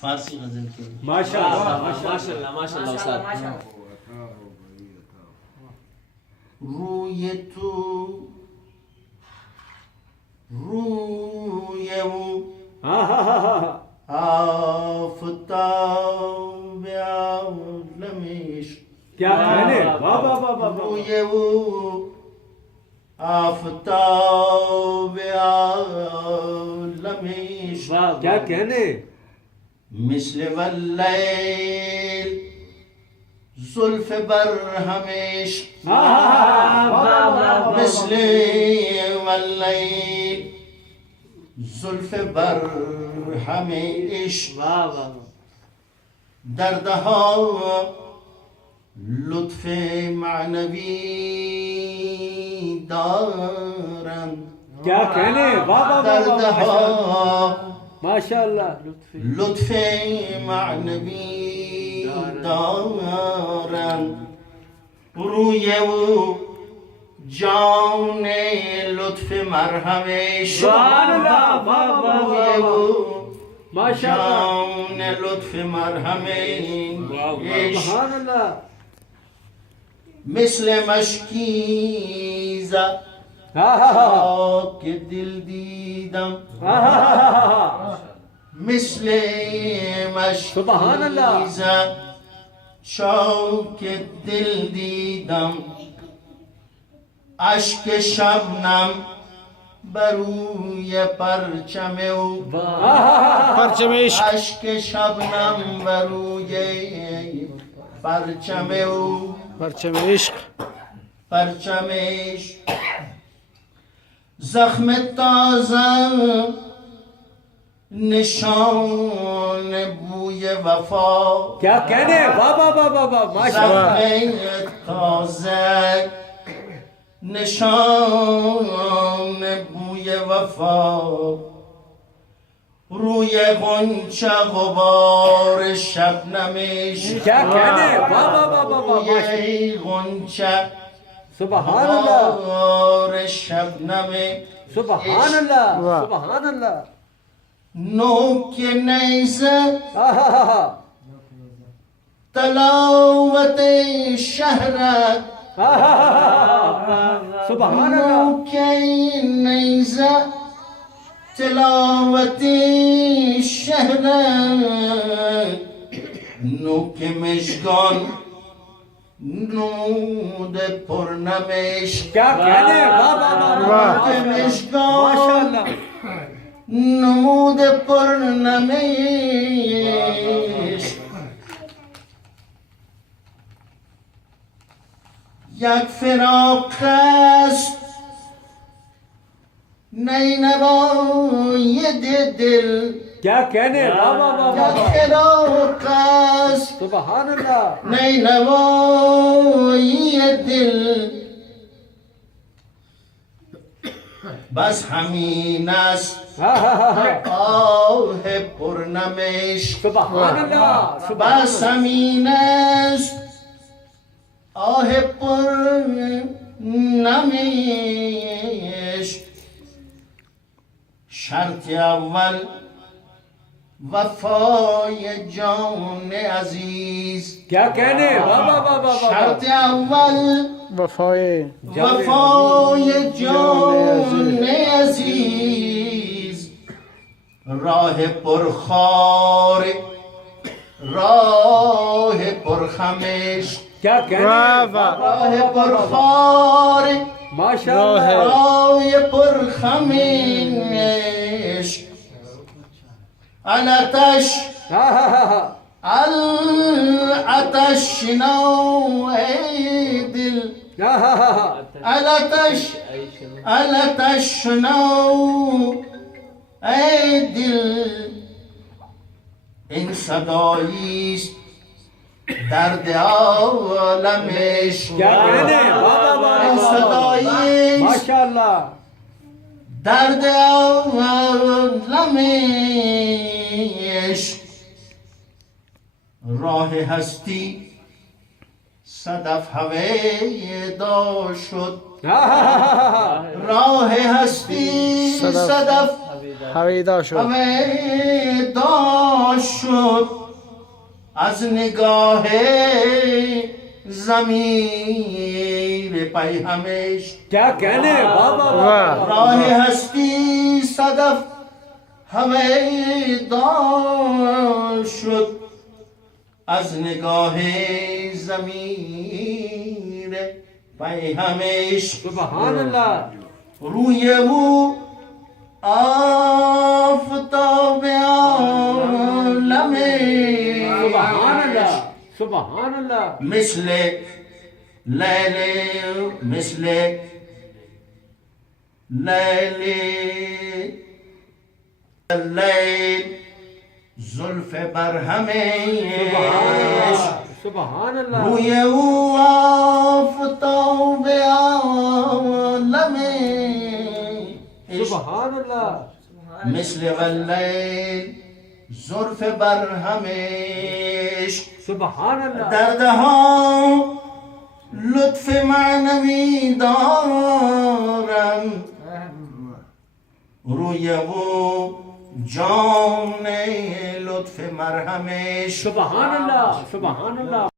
फारसी गजल के माशाअल्लाह माशाअल्लाह माशाअल्लाह उस्ताद। روی تو روی او हाँ हाँ हाँ हाँ آفتاب عالمش क्या कहने, वाह वाह वाह वाह वाह। روی او آفتاب عالمش क्या कहने, مثل واللیل زلف برهمش हाँ हाँ हाँ वाह वाह वाह वाह। مثل واللیل زلف برهم عشق वाह वाह वाह। دردها لطف معنوی دارند क्या कहने, वाह वाह वाह वाह। دردها माशाअल्लाह لطف معنوی دارند روی او جان لطف مرهمش سبحان الله، वाह वाह روی वाह او माशाअल्लाह جان لطف مرهمش सुभान अल्लाह। مثل مشکیزه हाँ हाँ हाँ که دل دیدم हाँ हाँ हाँ हाँ। مثل سبحان الله. مشکیزه شوق دل دیدم اشک شبنم بروی پرچم او پرچم عشق اشک شبنم بروی پرچم او پرچم عشق پرچمش زخم تازه نشان بوی وفا क्या कहने, वाह वाह वाह वाह वाह माशाअल्लाह। زخم تازه نشان بوی وفا روی غنچه غبار شبنمش क्या कहने, वाह वाह वाह वाह वाह माशाअल्लाह। روی غنچه सुभान अल्लाह غبار شبنم सुभान अल्लाह वाह। सुभान अल्लाह। نوک نیزه हाँ हाँ हाँ हाँ تلاوت شهرت हाँ हाँ हाँ हाँ। सुभान अल्लाह نوک نیزه تلاوت شهرت نوک مشگان نمود پرنمش क्या कहने, वाह वाह वाह वाह نوک مشگان माशाअल्लाह। نمود پرنمش یک فراق است نینوای دل क्या कहने, वाह वाह वाह वाह یک वाह। فراق است सुभान अल्लाह نینوای دل بس همین است हाँ हाँ हाँ हाँ। آه پرنمش सुभान अल्लाह सुभान بس همین است آه پرنمش شرط اول وفای جان عزیز क्या कहने, वाह वाह वाह वाह شرط वाह। اول وفای وفای جان عزیز راه پرخار راه پرخمش क्या कहने, वाह वाह راه پرخار माशाअल्लाह। راه پرخمش الاتش हाँ हाँ हाँ हाँ الاتش نوع دل हाँ हाँ हाँ हाँ। الاتش الاتش نوع دل این صداییست درد عالمش क्या कहने, वाह वाह वाह این वाह वाह। صداییست माशाअल्लाह درد عالمش راه هستی صدف هویدا شد हाँ हाँ हाँ हाँ हाँ। راه هستی صدف. صدف هویدا شد هویدا شد از نگاه ضمیر پیهمش क्या कहने वाह वाह वाह वाह। راه هستی صدف هویدا شد از نگاه ضمیر پیهمش सुभान अल्लाह روی او آفتاب عالم सुभान अल्लाह सुभान अल्लाह مثل لیل مثل لیل لیل زلف برهمش सुभान अल्लाह روی او آفتاب عالم सुभान अल्लाह مثل اللیل زلف برهمش सुभान अल्लाह دردها لطف معنوی دارن روی او جان لطف مرهمش सुभान अल्लाह सुभान अल्लाह